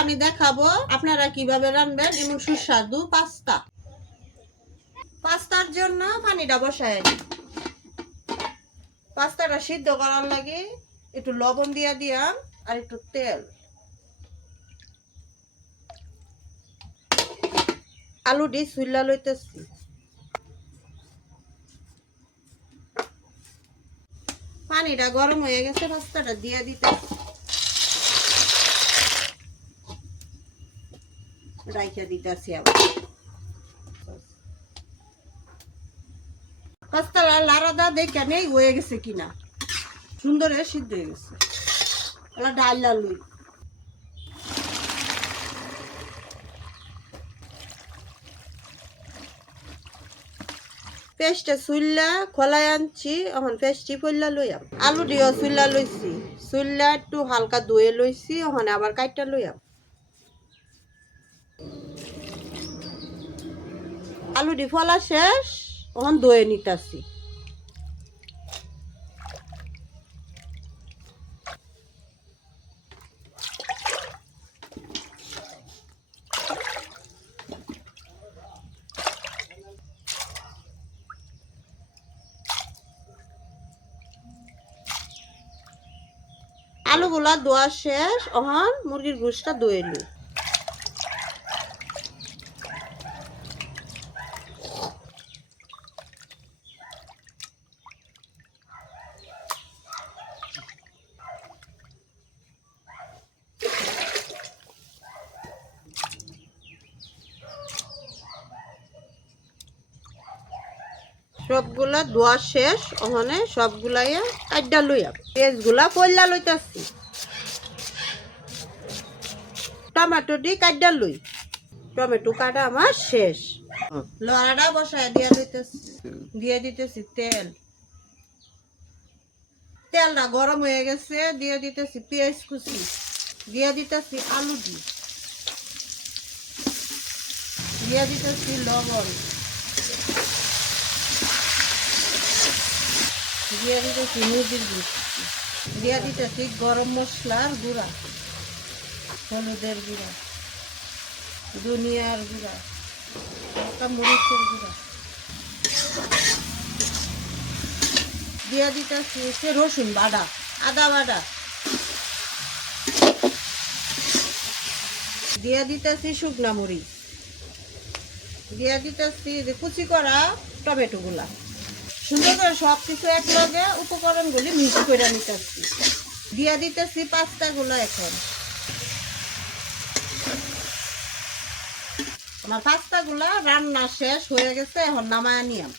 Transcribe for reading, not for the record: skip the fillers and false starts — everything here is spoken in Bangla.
আমি দেখাবো আপনারা কিভাবে রান্নবেন এমন সুস্বাদু পাস্তা। পাস্তার জন্য পানিটা বসায় নিই। পাস্তাটা সিদ্ধ করার লাগে একটু লবণ দিয়া দিয়াম আর একটু তেল। আলুটি চুল্লা লইতেছি। পানিটা গরম হয়ে গেছে, পাস্তাটা দিয়ে দিতেছি। রাইখা দিতেছি আবার। পাস্তা লাড়াদা দেখে নেই হয়ে গেছে কিনা, সুন্দর সিদ্ধ হয়ে গেছে। ডাল আলু পেস্টে চুল্লা খোলাই আনছি, এখন পেস্টটি ফল্লা লইয়াম। আলু দিও চুল্লা লইছি, চুল্লা একটু হালকা ধুয়ে লইছি, এখন আবার কাইটা লইয়াম। আলু দি ফলা শেষ, এখন ধুয়ে নিতাছি। আলুগুলা ধোয়া শেষ, এখন মুরগির গোশটা ধুয়ে নিই। সবগুলা ধোয়া শেষ, ওখানে সবগুলাই কাইডা লইয়া পেঁয়াজগুলা পয়লা লইতাছি। টমেটো দি কাইডা লই, টমেটো কাটা আমার শেষ। লড়াটা বসায় দিয়া লইতেছি, দিয়ে দিতেছি তেল। তেলটা গরম হয়ে গেছে, দিয়ে দিতেছি পেঁয়াজ কুচি, দিয়ে দিতেছি আলু দিয়ে দিতেছি লবণ, দিয়ে দিতেছি মুরগির গোশত, দিয়ে দিতেছি গরম মশলার গুঁড়া, হলুদের গুঁড়া, ধনিয়ার গুঁড়া, হালকা মরিচের গুঁড়া, দিয়ে দিতেছি রসুন বাটা, আদা বাটা, দিয়ে দিতেছি শুকনা মরিচ, দিয়ে দিতেছি কুচি করা টমেটো গুলা। সুন্দর করে সবকিছু একলগে উপকরণগুলি মিক্স করে নিতেছি। দিয়ে দিতেছি পাস্তা গুলো। এখন আমার পাস্তা গুলা রান্না শেষ হয়ে গেছে, এখন নামায় নিয়াম।